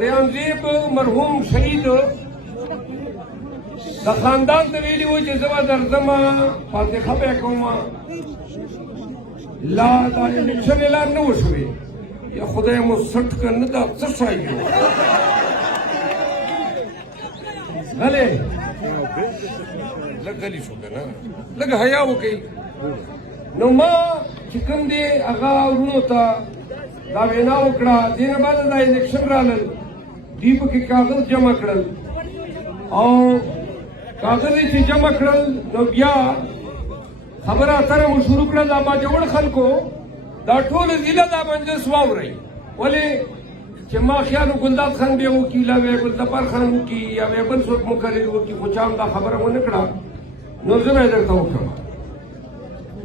ریانزیب مرحوم شهید د خاندان ته ویلي وو چې زه به درځم فاتحه به کوم لا دا الیکشن اعلان نه وشوې یا خدای مو سټ که نه دا څه شی دی غلی لږ غلي شو که نه لږ حیا وکړئ نو ما چې کوم دی هغه وروڼو ته دا وینا وکړه دې نه بعد دا الیکشن رالل دوی پکې کاغذ جمع کړل او کاغذ چې جمع کړل نو بیا خبره اتره مو شروع کړه دا باجوړ خلکو دا ټول ضلع دا مجلس واورئ ولې چې ما خیال ګلداد خان بیا وکړي لا بیا ګلدفار خان وکړي یا بیا بل څوک مقرر وکړي خو چا هم دا خبره ونه کړه نو زه به یې درته وکړم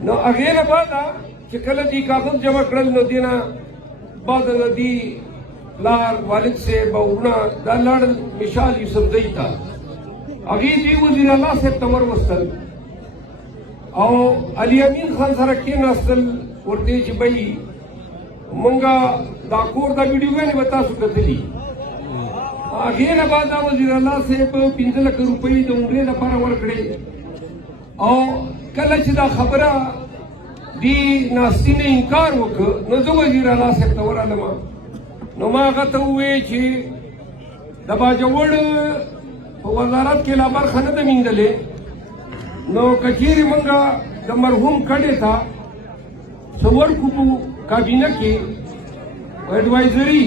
نو هغې نه بعده چې کله دې کاغذ جمع کړل نو دې نه بعد د دې پلار والد صاحب او وروڼه دا لاړل مشال یوسفزۍ ته هغې دې وزیر الله صاحب ته وروستل او علي امین خان سره کېناستل ورته چې بھئ مونږه دا کور دا ویډیوګانې به تاسو کتلي هغې نه بعد دا وزیر الله صاحب 15 لک روپۍ د عمرې لپاره ورکړې او کله چې دا خبره دې ناستي نه انکار وکړ نو زه وزیر الله صاحب ته ورغلم نو ما هغه ته وویل چې د باجوړ په وزارت کې لا برخه نه ده میندلې نو که چیرې مونږه د مرحوم کډې ته څه ورکړو په کابینه کې اډوایزري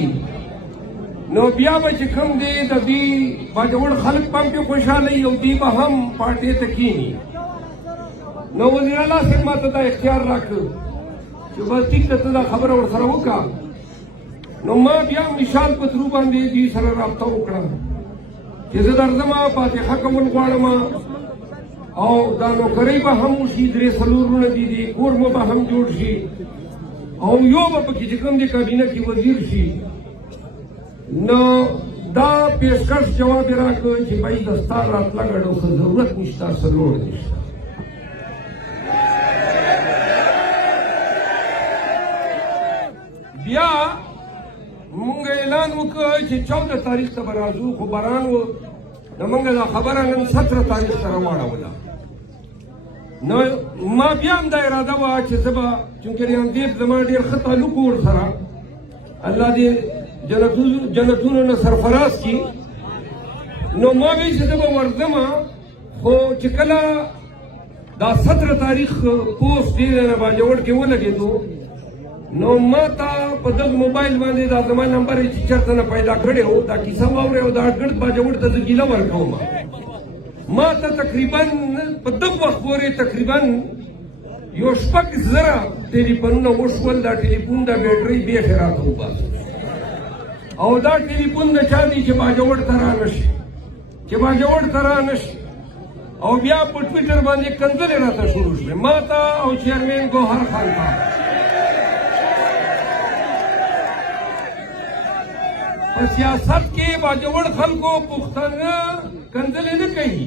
نو بیا به چې کوم دی د دې باجوړ خلک په هم پې خوشحاله وي او دوی به هم پارټۍ ته کښېني نو وزیر الله صاحب ما ته دا اختیار راکړ چې بس ټیک ده ته دا خبره ورسره وکړه نو ما بیا مشال په ترو باندې دوی سره رابطه وکړه چې زه درځم فاتحه کول غواړم او دا نوکرۍ به هم وشي 3 4 ورونه دي دي کور مو به هم جوړ شي او یو به پکې چې کوم دی کابینه کې وزیر شي نو دا پیشکش جواب یې راکړ چې بھائی د ستا راتلګ ډېر ښه ضرورت نشته څه لوړ نشته بیا مونږ اعلان وکړ چې 14 تاریخ ته به راځو خو باران و نو مونږ دا خبره نن 17 تاریخ ته راواړوله نو ما بیا هم دا اراده وه چې زه به چونکې ریانزیب زما ډېر ښه تعلق و ورسره الله دې جنتونو نه سرفراز کړي نو ما ویل چې زه به ورځم خو چې کله دا 17 تاریخ پوسټ دې نه باجوړ کې ولګېدو نو ما ته په دغه موبایل باندې دا زما نمبر یې چې چېرته نه پیدا کړی و دا کیسه واورئ او دا ګرد باجوړ ته زه ګیله ورکوم ما ته تقریبا په دغه وخت پورې تقریبا 6,000 ټلیفونونه وشول دا ټلیفون دا بیټرۍ بیخي راته وباسو او دا ټلیفون د چا دی چې باجوړ ته رانشي چې باجوړ ته رانشي او بیا په ټویټر باندې کنځلې راته شروع شوې ما ته او چیرمین ګوهر خان ته په سیاست کې باجوړ خلکو پښتانه کنځلې نه کوي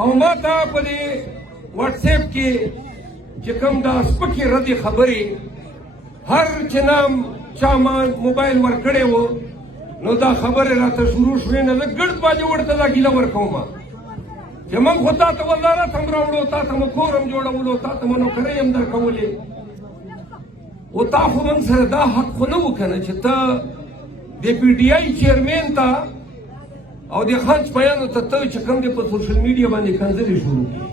او ما ته په دې واټس اپ کې چې کوم دا سپکې ردې خبرې هر چې نام چا ما موبایل ورکړی و نو دا خبرې راته شروع شوې نه زه ګرد باجوړ ته دا ګیله ورکوم چې موږ خو تا ته وزارت هم راوړو تا ته مو کور هم جوړولو تا ته مو نوکرۍ هم درکولې او تا خو موږ سره دا حق خو نه و که نه چې ته د پی ټي آی چیرمین ته او د خان سپیانو ته ته چې کوم دی په سوشل میډیا باندې کنځلې شروع کړي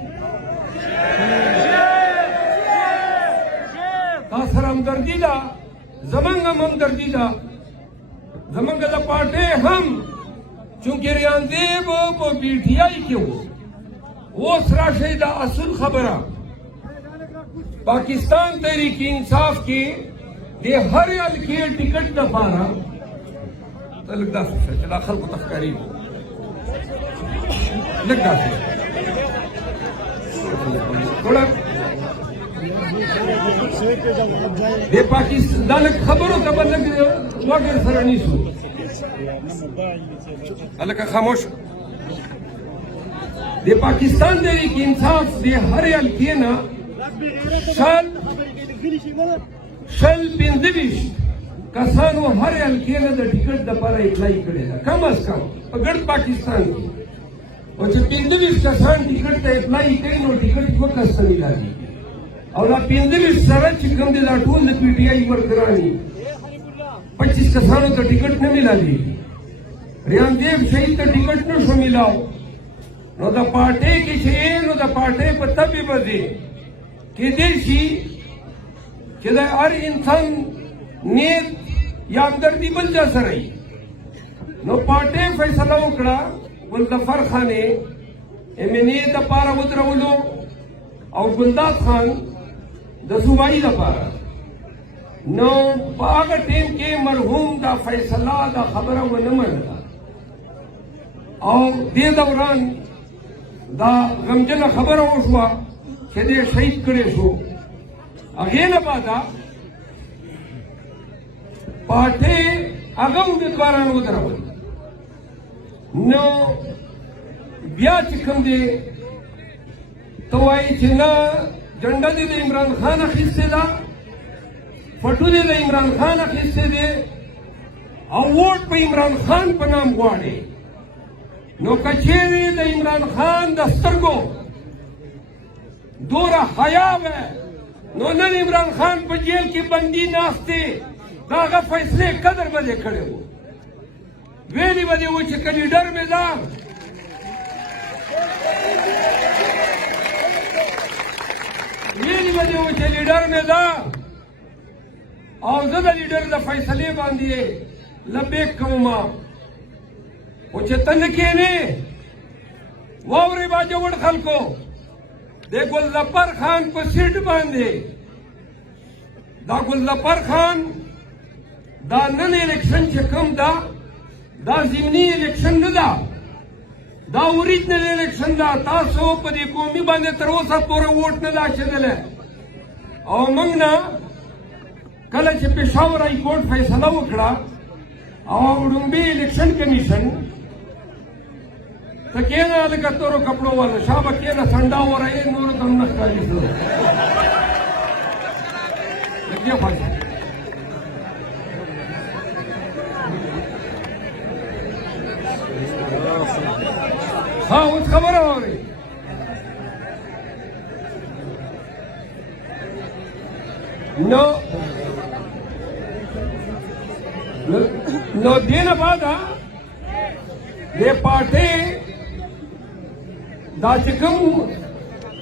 تا سره همدردي ده زمونږ هم همدردي ده زمونږ د پارټۍ هم چونکې ریانزیب په پی ټي آی کې و اوس راشئ دا اصل خبره پاکستان تحریک انصاف کې د هر حلقې ټکټ دپاره ته لږ داسې شه چې دا خلکو ته ښکارېږي لږ داسې تھوڑا د پاکستان دا لږ خبرو ته به لږ وګړ سره نیسو هلکه خاموش د پاکستان تحریک انصاف د هرې حلقې نه 15 کسانو هر حلقې نه د ټکټ دپاره اپلای کړې ده کم از کم په ګڼ پاکستان کې او چې 25 کسان ټکټ ته اپلای کوي نو ټکټ 2 کس ته میلاږي او دا 25 سره چې کوم دی دا ټول د پی ټي آی ورکراني 25 کسانو ته ټکټ نه میلاږي ریان دیو شهید ته ټکټ نه شو میلاو نو د پارټۍ کې چې نو د پارټۍ په تبې باندې کېدای شي چې د هر انسان نیت یا همدردي بل چا سره وي نو پارټۍ فیصله وکړه ګلظفر خان یې MNA دپاره ودرولو او ګلداد خان د صوبایي دپاره نو په هغه ټیم کې مرحوم دا فیصله دا خبره ونه منله او دې دوران دا غمجنه خبره وشوه چې دې شهید کړی شو هغې نه بعده پارټۍ هغه امیدواران ودرول نو بیا چې کوم دی ته وایي چې نه جنډه دې د عمران خان اخیستې ده فټو دې د عمران خان اخیستې دی او ووټ په عمران خان په نام غواړي نو که چیرې د عمران خان د سترګو دوره حیا وه نو نن عمران خان په جیل کې بندي ناست دی د هغه فیصلې قدر به دې کړی و ویلي به دې و چې که لیډر مې ده ویلي به دې و چې لیډر مې ده او زه د لیډر د فیصلې باندې لبیک کومه خو چې ته نه کښېنې واورې باجوړ خلکو د ګلظفر خان په سیټ باندې دا ګلظفر خان دا نن الیکشن چې کوم ده دا ضمني الیکشن نه ده دا اوریجنل الیکشن ده تاسو په دې قومي باندې تر اوسه پورې ووټ نه ده اچېدلی او موږ نه کله چې پېښور های کورټ فیصله وکړه او ډومبي الیکشن کمیشن ته کېنه هلکه تورو کپړو والا شابه کېنه سنډا ورایې نورو ته هم نه ښکاري شو لږ خوښ ها اوس خبره واورئ نو دې نه بعده دې پارټۍ دا چې کوم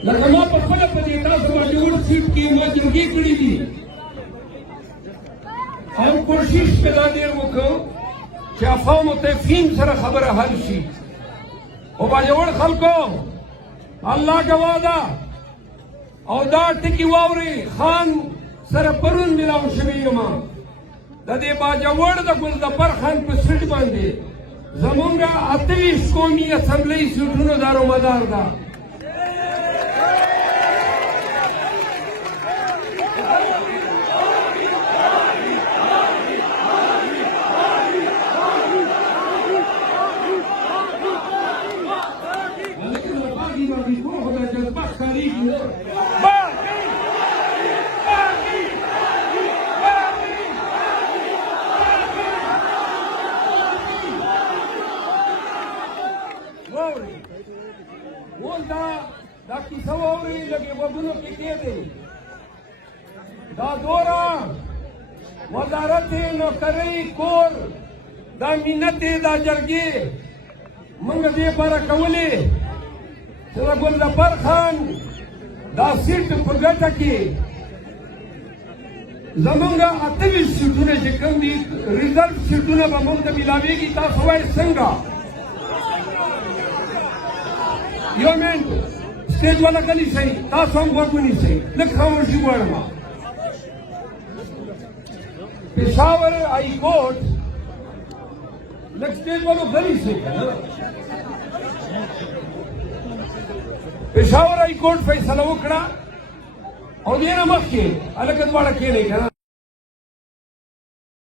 لکه ما په خپله په دې تاسو باندې وړ سیټ کې ما جرګې کړي دي او کوشش مې دا ډېر وکړ چې افهام و تفهیم سره خبره حل شي او باجوړ خلکو الله ګواه ده او دا ټکي واورئ خان سره پرون میلاو شوی یم د دې باجوړ د ګلظفر خان په سیټ باندې زمونږ 28 قومي اسمبلۍ سیټونو دارومدار ده دا کیسه واورئ لږې غوږونو کې کېږدئ دا دوره وزارت نوکرۍ کور دا منت دی دا جرګې موږ دې لپاره کولې چې د ګلظفر خان دا سیټ په ګټه کې زمونږ 28 سیټونه چې کوم دي ریزرو سیټونه به موږ ته میلاویږي تاسو وایئ څنګه یو منټ سټیج والا کلی شئ تاسو هم غوږ ونیسئ لږ خاموشي غواړم پېښور های کورټ لږ سټیج والو غلی شئ که نه پېښور های کورټ فیصله وکړه او دې نه مخکې هلکه دواړه کښېنئ که نه